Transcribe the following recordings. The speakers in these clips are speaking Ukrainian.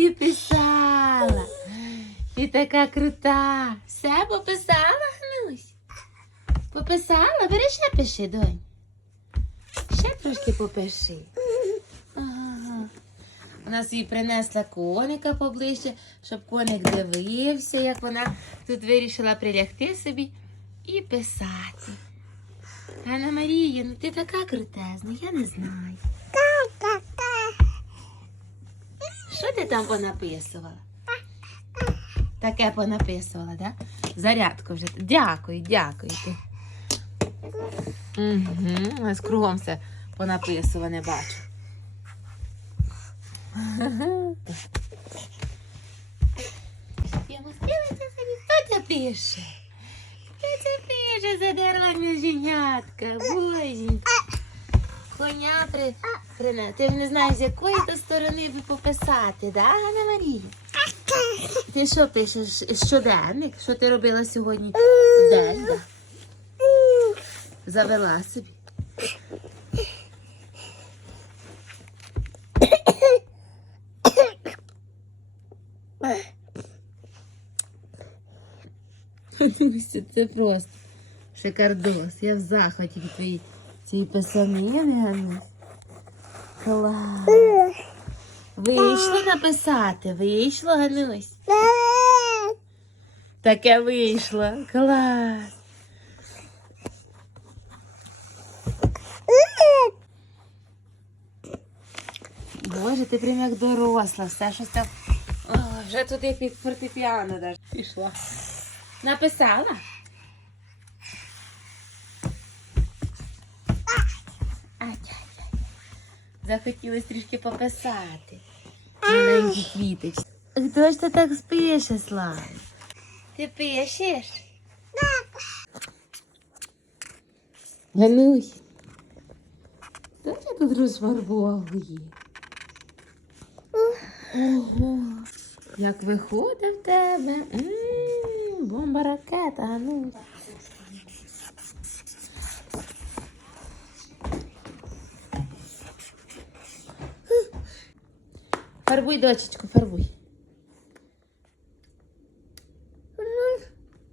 Ти писала. Ти така крута. Все пописала, Ганусь? Пописала? Бери ще пиши, донь. Ще трошки попиши. Ага. Вона собі принесла коника поближче, щоб коник дивився, як вона тут вирішила прилягти собі і писати. Ганна Марія, ну ти така крутезна, я не знаю. Що ти там понаписувала? Таке понаписувала? Да? Зарядку вже. Дякую, дякую. Угу. У нас кругом все понаписуване бачу. Хто це пише? Хто це пише задерлання жінятка? Боженька. Коня при... Ти не знаєш, з якої то сторони би пописати, да, Ганна Марія? Ти що пишеш? Щоденник? Що ти робила сьогодні? День, да? Завела собі. Подивися, це просто шикардос. Я в захваті від твоєї цієї писанини, Ганусь. Клас. Вийшло написати, вийшло, Ганусь. Таке вийшло. Клас. Боже, ти прям як доросла, все щось там. О, вже туди під фортепіано даже пішла. Написала? Захотілося трішки пописати. Маленькі квіточки. Хто ж ти так спише, Слава? Ти пишеш? Ганусь. Хто це тут розфарбовує? Ого, як виходить в тебе. М, Бомба ракета, Ганусь. Фарбуй, дочечку, фарбуй.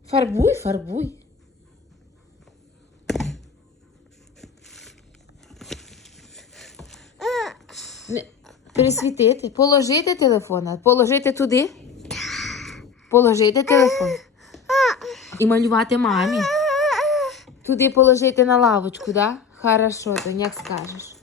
Фарбуй, фарбуй. Пересвітити, положити телефон, положити туди. Положити телефон. І малювати мамі. Туди положити на лавочку, да? Хорошо, то як скажеш.